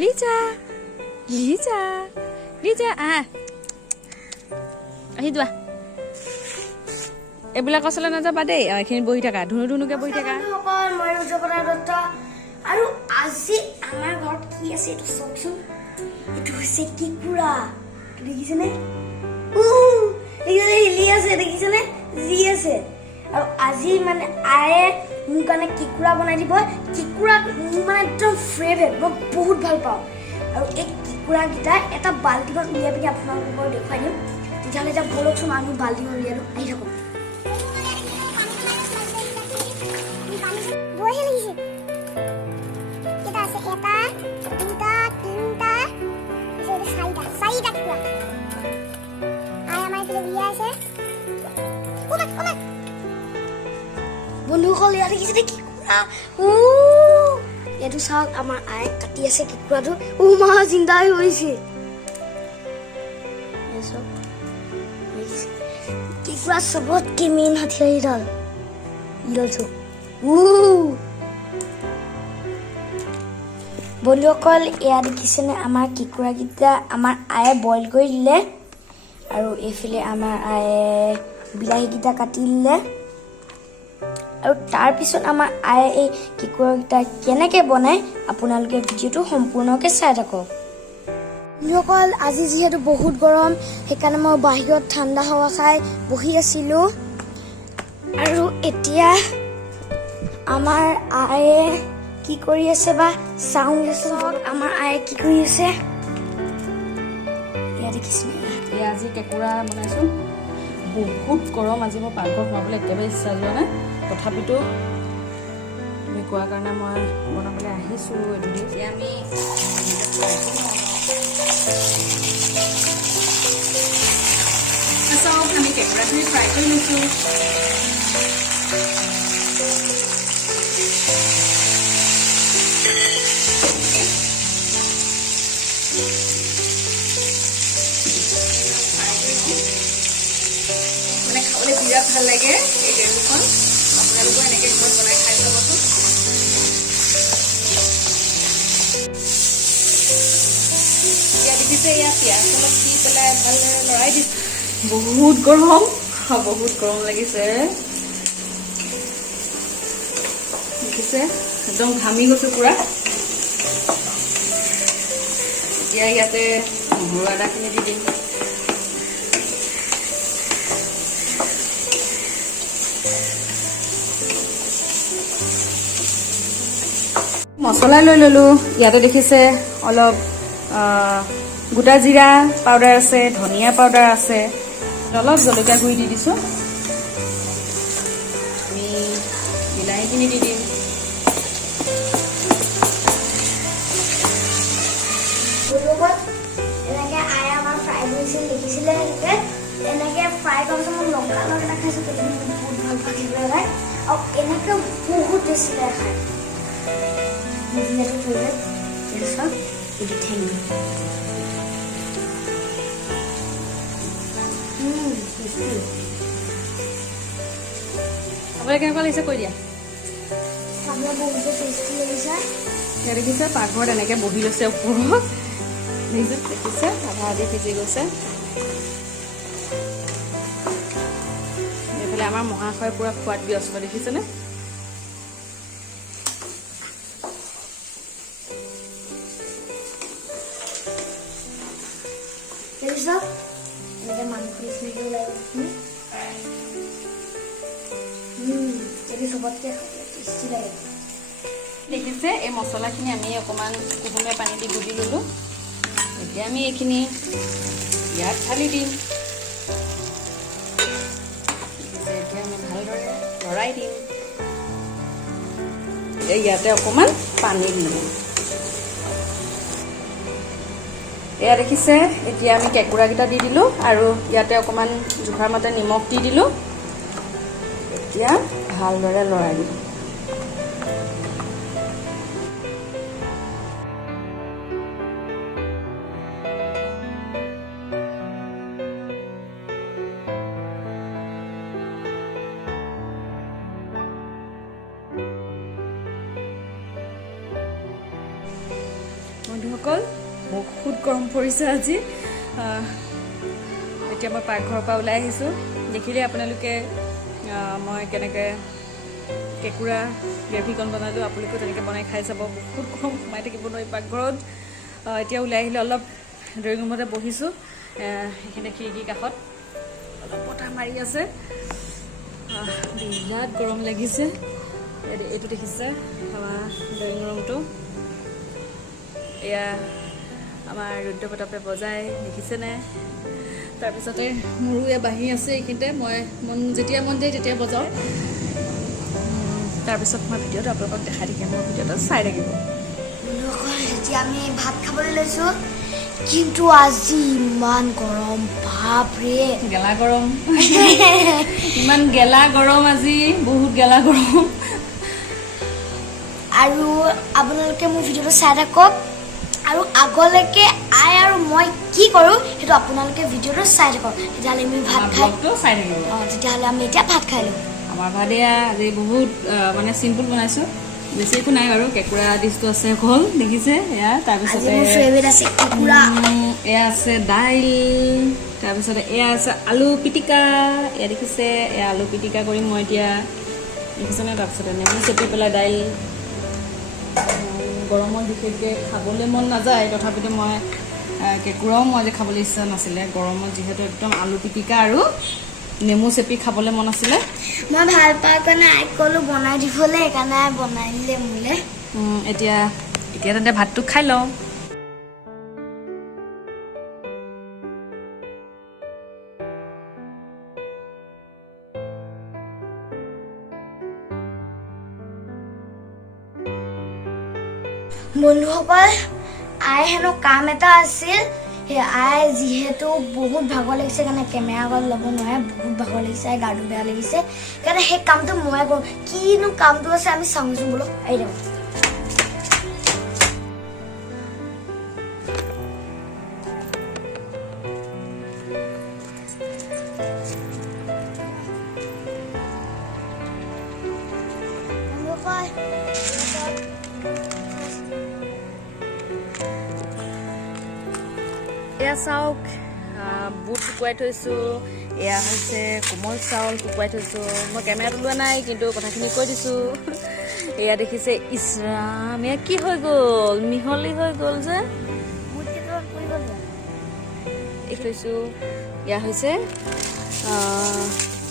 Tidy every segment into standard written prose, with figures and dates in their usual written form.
লিজা লিজা লিজা আহি যোৱা এইবিলাক আচলতে নাযাবা দেই এইখিনি বহি থাকা ধুনু ধুনুকে বহি থাকা মই ৰুজপনা দত্ত আৰু আজি আমাৰ ঘৰত কি আছে এইটো চাওকচোন এইটো হৈছে কিকুৰা দেখিছেনে হিলি আছে দেখিছেনে জি আছে আৰু আজি মানে আয়ে মোৰ কাৰণে কিকুৰা বনাই দিব কিকুৰা মোৰ মানে একদম ফেভৰেট মই বহুত ভাল পাওঁ আৰু এই কিকুৰাকেইটা এটা বাল্টিঙত উলিয়াই পিনি আপোনালোকক দেখুৱাই দিম তেতিয়াহ'লে এতিয়া বলকচোন আমি বাল্টিঙত উলিয়াই দিওঁ আহি থাকক বন্ধুসকল ইয়াত দেখিছে কিকুৰা এইটো চাওক আমাৰ আয়ে কাটি আছে কিকুৰাটো মা চিন্তাই হৈছে কিকুৰা চবতকে মেইন হাতিয়াৰ ইডাল চাওক বন্ধুসকল এয়া দেখিছেনে আমাৰ কিকুৰাকেইটা আমাৰ আয়ে বইল কৰি দিলে আৰু এইফালে আমাৰ আয়ে বিলাহীকেইটা কাটি দিলে আৰু তাৰপিছত আমাৰ আয়ে এই কিকুৰাকেইটা কেনেকৈ বনায় আপোনালোকে ভিডিঅ'টো সম্পূৰ্ণকৈ চাই থাকক বন্ধুসকল আজি যিহেতু বহুত গৰম সেইকাৰণে মই বাহিৰত ঠাণ্ডা হাৱা খাই বহি আছিলোঁ আৰু এতিয়া আমাৰ আয়ে কি কৰি আছে বা চাউণ্ড চাওক আমাৰ আয়ে কি কৰি আছে এয়া দেখিছেনে এই আজি কেঁকুৰা বনাইছোঁ বহুত গৰম আজি মই পাকঘৰত সোমাবলৈ একেবাৰে ইচ্ছা যোৱা নাই তথাপিতো তুমি কোৱাৰ কাৰণে মই বনাবলৈ আহিছোঁ এইটো দি এতিয়া আমি চাওক আমি কেঁকুৰাখিনি ফ্ৰাই কৰি লৈছোঁ মানে খাবলৈ বিৰাট ভাল লাগে এই গ্ৰেভিখন আপোনালোকেও এনেকৈ ঘৰত বনাই খাই চাবচোন এতিয়া দেখিছে এয়া পিঁয়াজ অলপ দি পেলাই ভালদৰে লৰাই দিছোঁ বহুত গৰম লাগিছে দেখিছে একদম ঘামি গৈছোঁ পুৰা এতিয়া ইয়াতে নহৰু আদাখিনি দি দিম মছলা লৈ ল'লোঁ ইয়াতে দেখিছে অলপ গোটা জিৰা পাউডাৰ আছে ধনিয়া পাউডাৰ আছে অলপ জলকীয়া গুড়ি দি দিছোঁ আমি বিলাহীখিনি দি দিম এনেকৈ আয়ে আমাৰ ফ্ৰাই কৰিছিল দেখিছিলে এনেকৈ ফ্ৰাই কৰোঁতে মই লংকা লংকা খাইছোঁ বহুত ভাল পাইছিলে খাই আৰু এনেকৈ বহুত টেষ্টি লাগে খাই খাবলৈ কেনেকুৱা লাগিছে কৈ দিয়া বহুতো টেষ্টি লাগিছে ইয়াত দেখিছে পাকঘৰত এনেকৈ বহি লৈছে ওপৰত দেখিছে আধা আধি সিজি গৈছে এইফালে আমাৰ মহাশয় পুৰা খোৱাত ব্যস্ত দেখিছেনে দেখিছে এই মছলাখিনি আমি অকণমান কুহুমীয়া পানী দি গুলি ল'লোঁ এতিয়া আমি এইখিনি ইয়াত ঢালি দিম এতিয়া আমি ভালদৰে লৰাই দিম ইয়াতে অকণমান পানী দিম এয়া দেখিছে এতিয়া আমি কেঁকুৰাকেইটা দি দিলোঁ আৰু ইয়াতে অকণমান জোখাৰ মতে নিমখ দি দিলোঁ এতিয়া ভালদৰে লৰাই দিম বন্ধুসকল বহুত গৰম পৰিছে আজি এতিয়া মই পাকঘৰৰ পৰা ওলাই আহিছোঁ দেখিলে আপোনালোকে মই কেনেকৈ কেঁকুৰা গ্ৰেভিকণ বনালোঁ আপোনালোকেও তেনেকৈ বনাই খাই চাব বহুত গৰম সোমাই থাকিব নোৱাৰি পাকঘৰত এতিয়া ওলাই আহিলে অলপ ড্ৰয়িং ৰুমতে বহিছোঁ সেইখিনি খিৰিকীৰ কাষত অলপ বতাহ মাৰি আছে বিৰাট গৰম লাগিছে এইটো দেখিছে আমাৰ ড্ৰয়িং ৰুমটো এয়া আমাৰ ৰুদ্ৰ প্ৰতাপে বজাই দেখিছেনে তাৰপিছতে মোৰো এয়া বাঢ়ি আছে এইখিনিতে মই যেতিয়া মন যায় তেতিয়া বজাওঁ তাৰপিছত মই ভিডিঅ'টো আপোনালোকক দেখাই থাকিম মোৰ ভিডিঅ'টো চাই থাকিব এতিয়া আমি ভাত খাবলৈ লৈছোঁ কিন্তু আজি ইমান গৰম বাপৰে গেলা গৰম ইমান গেলা গৰম আজি বহুত গেলা গৰম আৰু আপোনালোকে মোৰ ভিডিঅ'টো চাই থাকক আৰু আগলৈকে আই আৰু মই কি কৰোঁ সেইটো আপোনালোকে ভিডিঅ'টো চাই থাকক তেতিয়াহ'লে আমি ভাত খাই চাই থাকিব তেতিয়াহ'লে আমি এতিয়া ভাত খাই লওঁ আমাৰ ভাত এয়া আজি বহুত মানে চিম্পুল বনাইছোঁ বেছি একো নাই বাৰু কেঁকুৰা ডিছটো আছে অকল দেখিছে এয়া তাৰপিছতে এয়া আছে দাইল তাৰপিছতে এয়া আছে আলু পিটিকা এয়া দেখিছে এয়া আলু পিটিকা কৰিম মই এতিয়া দেখিছেনে তাৰপিছতে নেমু চেপি পেলাই দাইল গৰমত বিশেষকৈ খাবলৈ মন নাযায় তথাপিতো মই কেঁকুৰাও মই আজি খাবলৈ ইচ্ছা নাছিলে গৰমত যিহেতু একদম আলু পিটিকা আৰু নেমু চেপি খাবলৈ মন আছিলে মই ভাল পাওঁ কাৰণে আইক ক'লোঁ বনাই দিবলৈ সেইকাৰণে বনাই দিলে মোলৈ এতিয়া তেন্তে ভাতটো খাই লওঁ বন্ধুসকল আই হেনো কাম এটা আছিল সেই আই যিহেতু বহুত ভাগৰ লাগিছে কাৰণে কেমেৰা আগত ল'ব নোৱাৰে বহুত ভাগৰ লাগিছে আই গাটো বেয়া লাগিছে সেইকাৰণে সেই কামটো মই কৰোঁ কিনো কামটো আছে আমি চাওঁচোন বোলো আহি যাওঁ এয়া চাওক বুট শুকুৱাই থৈছোঁ এয়া হৈছে কোমল চাউল শুকুৱাই থৈছোঁ মই কেমেৰাটো লোৱা নাই কিন্তু কথাখিনি কৈ দিছোঁ এয়া দেখিছে ইছৰাম এয়া কি হৈ গ'ল মিহলি হৈ গ'ল যে থৈছোঁ এয়া হৈছে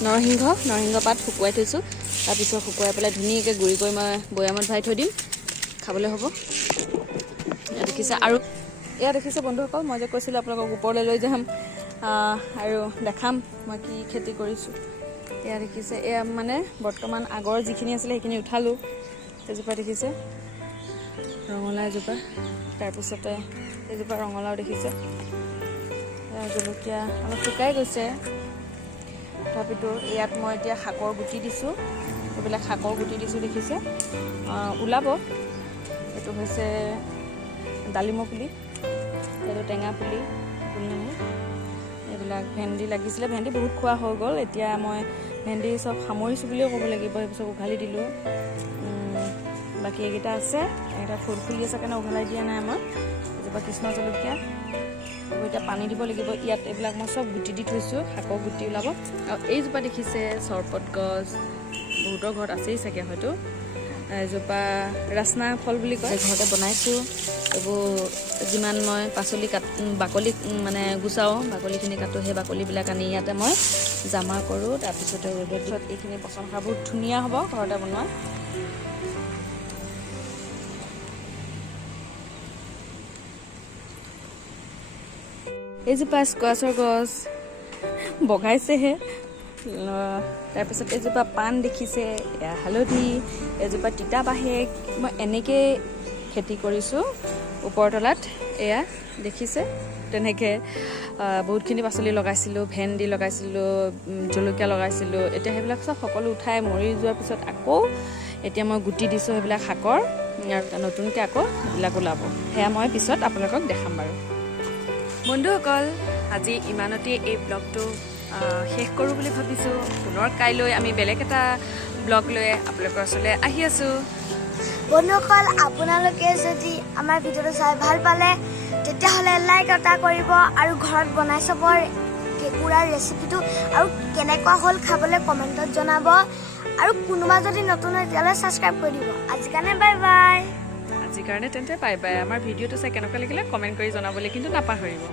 নৰসিংহ পাত শুকুৱাই থৈছোঁ তাৰপিছত শুকুৱাই পেলাই ধুনীয়াকৈ গুড়ি কৰি মই বৈয়ামত ভৰাই থৈ দিম খাবলৈ হ'ব এয়া দেখিছে আৰু এয়া দেখিছে বন্ধুসকল মই যে কৈছিলোঁ আপোনালোকক ওপৰলৈ লৈ যাম আৰু দেখাম মই কি খেতি কৰিছোঁ এয়া দেখিছে এয়া মানে বৰ্তমান আগৰ যিখিনি আছিলে সেইখিনি উঠালোঁ এজোপা দেখিছে ৰঙালাও এজোপা তাৰপিছতে এজোপা ৰঙালাও দেখিছে এয়া জলকীয়া অলপ শুকাই গৈছে তথাপিতো ইয়াত মই এতিয়া শাকৰ গুটি দিছোঁ এইবিলাক শাকৰ গুটি দিছোঁ দেখিছে ওলাব এইটো হৈছে ডালিমৰ পুলি এইটো টেঙা পুলি নেমু এইবিলাক ভেন্দি লাগিছিলে ভেন্দি বহুত খোৱা হৈ গ'ল এতিয়া মই ভেন্দি চব সামৰিছোঁ বুলিও ক'ব লাগিব সেইবোৰ চব উঘালি দিলোঁ বাকী এইকেইটা আছে এইকেইটা ফুল ফুলি আছে কাৰণে উঘালাই দিয়া নাই মই এজোপা কৃষ্ণ জলকীয়া এতিয়া পানী দিব লাগিব ইয়াত এইবিলাক মই চব গুটি দি থৈছোঁ শাকৰ গুটি ওলাব আৰু এইজোপা দেখিছে চৰপত গছ বহুতৰ ঘৰত আছেই চাগে হয়তো এজোপা ৰাচনা ফল বুলি কয় ঘৰতে বনাইছোঁ এইবোৰ যিমান মই পাচলি বাকলি মানে গুচাওঁ বাকলিখিনি কাটোঁ সেই বাকলিবিলাক আনি ইয়াতে মই জমা কৰোঁ তাৰপিছতে ৰ'দত দিয়াত এইখিনি পচন সাৰ বহুত ধুনীয়া হ'ব ঘৰতে বনোৱা এইজোপা স্কোৱাছৰ গছ বগাইছেহে তাৰপিছত এজোপা পাণ দেখিছে এয়া হালধি এজোপা তিতা বাঁহে মই এনেকৈ খেতি কৰিছোঁ ওপৰ তলাত এয়া দেখিছে তেনেকৈ বহুতখিনি পাচলি লগাইছিলোঁ ভেন্দি লগাইছিলোঁ জলকীয়া লগাইছিলোঁ এতিয়া সেইবিলাক চব সকলো উঠাই মৰি যোৱাৰ পিছত আকৌ এতিয়া মই গুটি দিছোঁ সেইবিলাক শাকৰ আৰু নতুনকৈ আকৌ সেইবিলাক ওলাব সেয়া মই পিছত আপোনালোকক দেখাম বাৰু বন্ধুসকল আজি ইমানতে এই ব্লগটো শেষ কৰোঁ বুলি ভাবিছোঁ পুনৰ কাইলৈ আমি বেলেগ এটা ব্লগ লৈ আপোনালোকৰ ওচৰলৈ আহি আছোঁ বন্ধুসকল আপোনালোকে যদি আমাৰ ভিডিঅ'টো চাই ভাল পালে তেতিয়াহ'লে লাইক এটা কৰিব আৰু ঘৰত বনাই চাব কেঁকুৰাৰ ৰেচিপিটো আৰু কেনেকুৱা হ'ল খাবলৈ কমেণ্টত জনাব আৰু কোনোবা যদি নতুন হয় তেতিয়াহ'লে ছাবস্ক্ৰাইব কৰি দিব আজিৰ কাৰণে বাই বাই আজিৰ কাৰণে তেন্তে বাই বাই আমাৰ ভিডিঅ'টো চাই কেনেকুৱা লাগিলে কমেণ্ট কৰি জনাবলৈ কিন্তু নাপাহৰিব